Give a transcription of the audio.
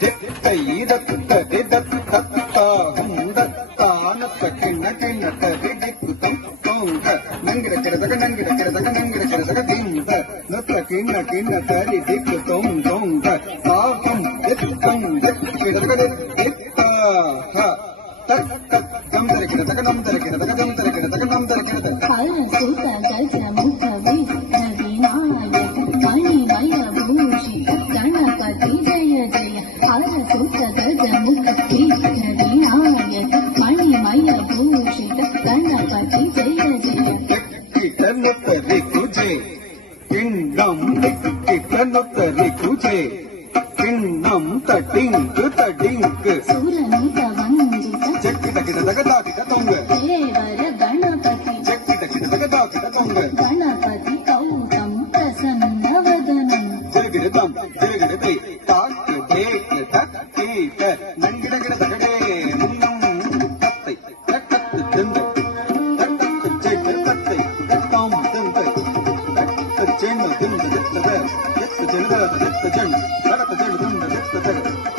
தித்தை இதத்த திதத்தத்தா ஹுந்தத்தானத்த கிண்ண கிண்ணத்த திதிப்புதம் தோங்க நங்கிடக்கிறதக நங்கிடக்கிறதக நங்கிடக்கிறதக திந்த நத்த கிண்ண கிண்ண தரி திக்கு தொம் தொங்க தாகம் தித்தம் திக்கிடதக தித்தா ஹ தக் தக் தம் தரக்கிறதக நம் தரக்கிறதக தம் தரக்கிறதக நம் தரக்கிறதக ஹரசுத கஜமுக விநாயக மணிமய பூஷித கணபதி ஜய ஜய ஹரசுத கஜமுக விநாயக மணிமய பூஷித கணபதி ஜய ஜய கிட்டனொத்தரி குஜே கிண்ணம் கிட்டனொத்தரி குஜே கிண்ணம் தடிங்கு தடிங்கு சுரனுத வந்தித ஜக்கிடகிடதகதாகிட தொங்க தேவர கணபதி ஜக்கிடகிடதகதாகிட தொங்க கணபதி கௌதம் பிரசன்னவதனம் ஜெயகிடதம் ஜெயகிடதை தாக்கு தேக்கு தக்கீட்ட நங்கிடகிடதகடே தத்தை தக்கத்து திந்து தக்கத்து ஜெய்க தத்தை தத்தாம் திந்து தத்த ஜென்ம திந்து தித்தத தித்த ஜென்ம தித்த ஜென் தடத்த ஜென் திந்து தித்த ஜென்